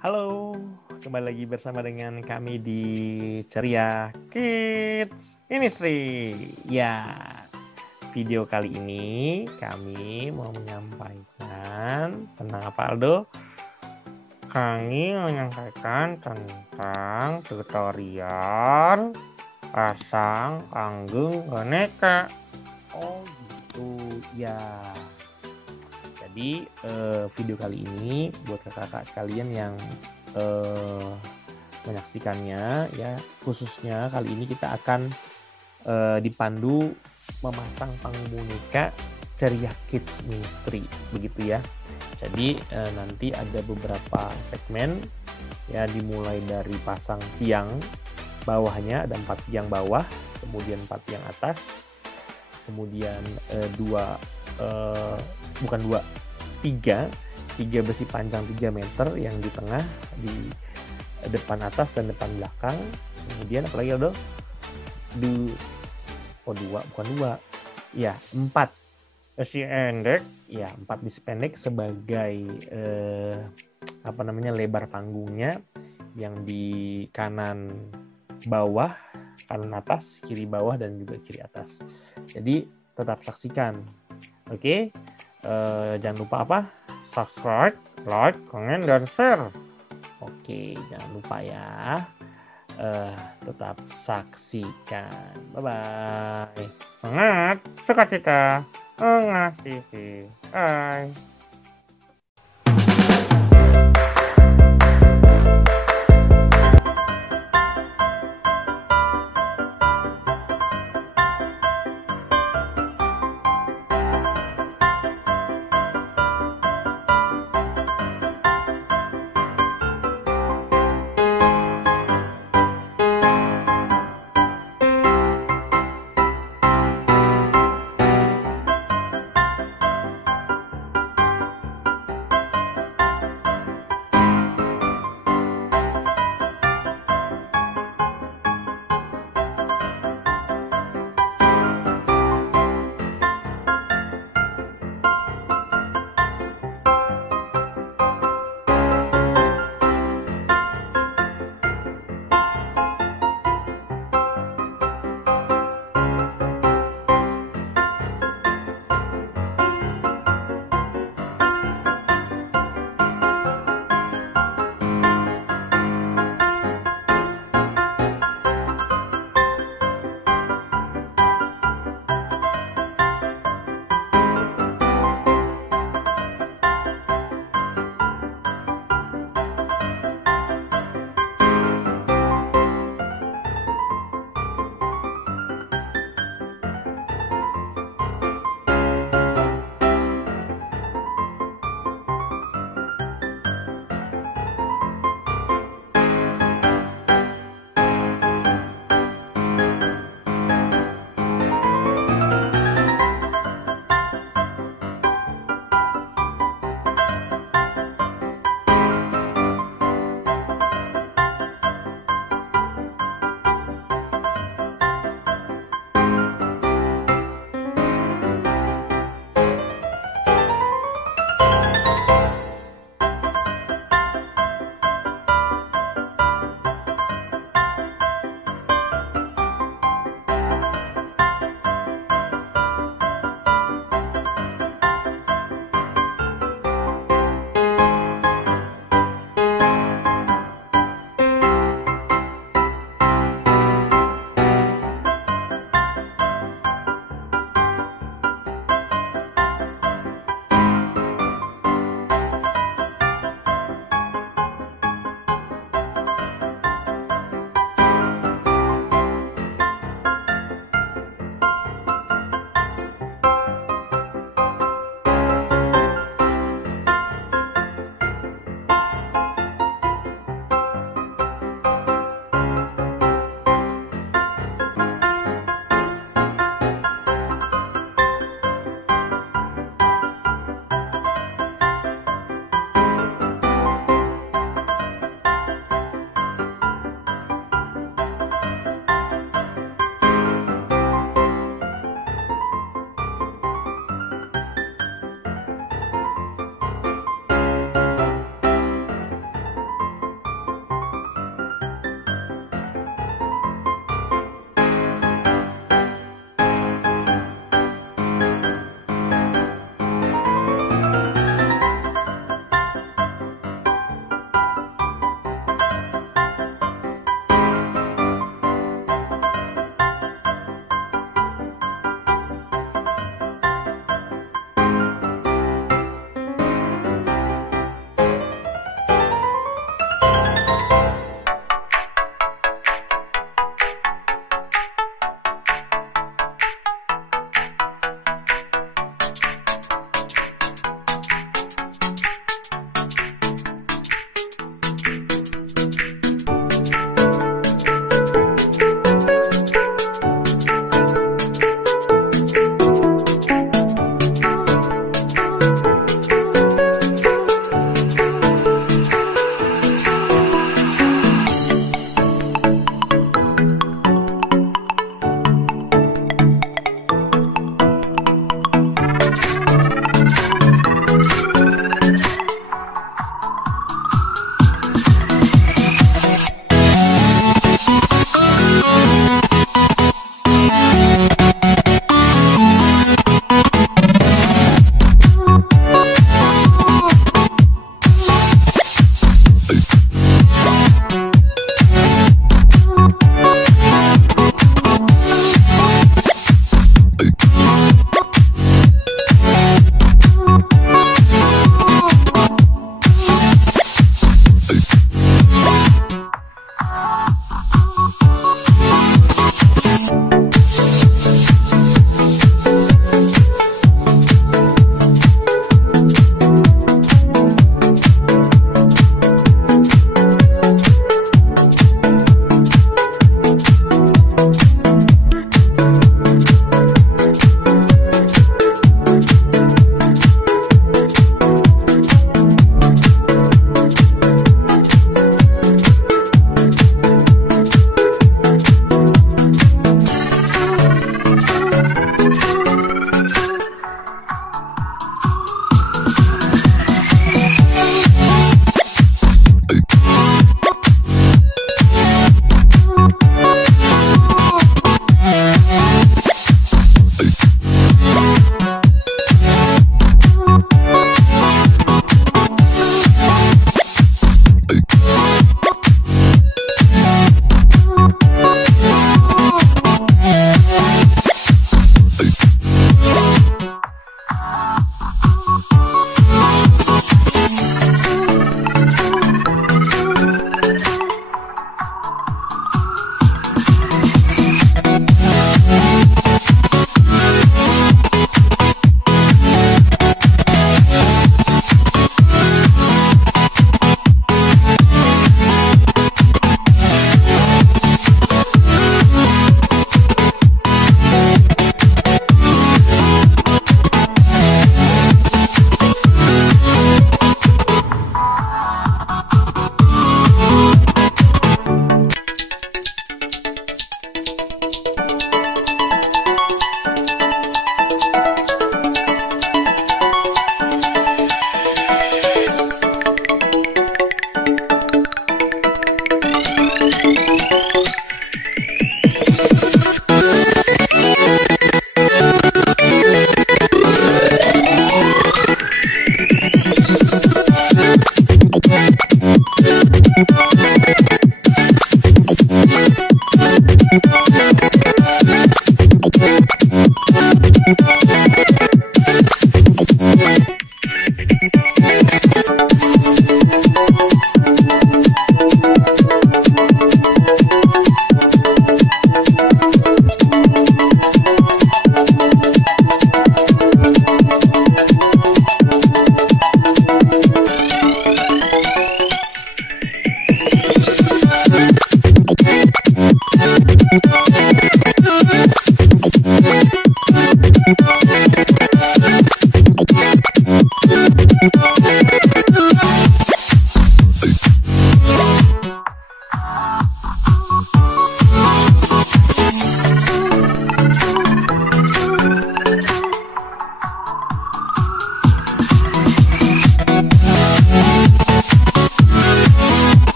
Halo, kembali lagi bersama dengan kami di Ceria Kids Ministry. Ya, video kali ini kami mau menyampaikan tentang apa, Aldo? Kami menyampaikan tentang tutorial pasang panggung boneka. Oh gitu, ya. Jadi video kali ini buat kakak-kakak sekalian yang menyaksikannya ya, khususnya kali ini kita akan dipandu memasang panggung boneka Ceria Kids Ministry begitu ya. Jadi nanti ada beberapa segmen ya, dimulai dari pasang tiang bawahnya, ada 4 tiang bawah, kemudian 4 tiang atas, kemudian tiga besi panjang 3 meter yang di tengah, di depan atas dan depan belakang. Kemudian apalagi ada empat besi pendek ya, 4 besi pendek sebagai lebar panggungnya, yang di kanan bawah, kanan atas, kiri bawah, dan juga kiri atas. Jadi tetap saksikan. Oke. Jangan lupa apa? Subscribe, like, comment, dan share. Oke, jangan lupa ya. Tetap saksikan. Bye-bye. Semangat, sukacita, mengasihi. Bye.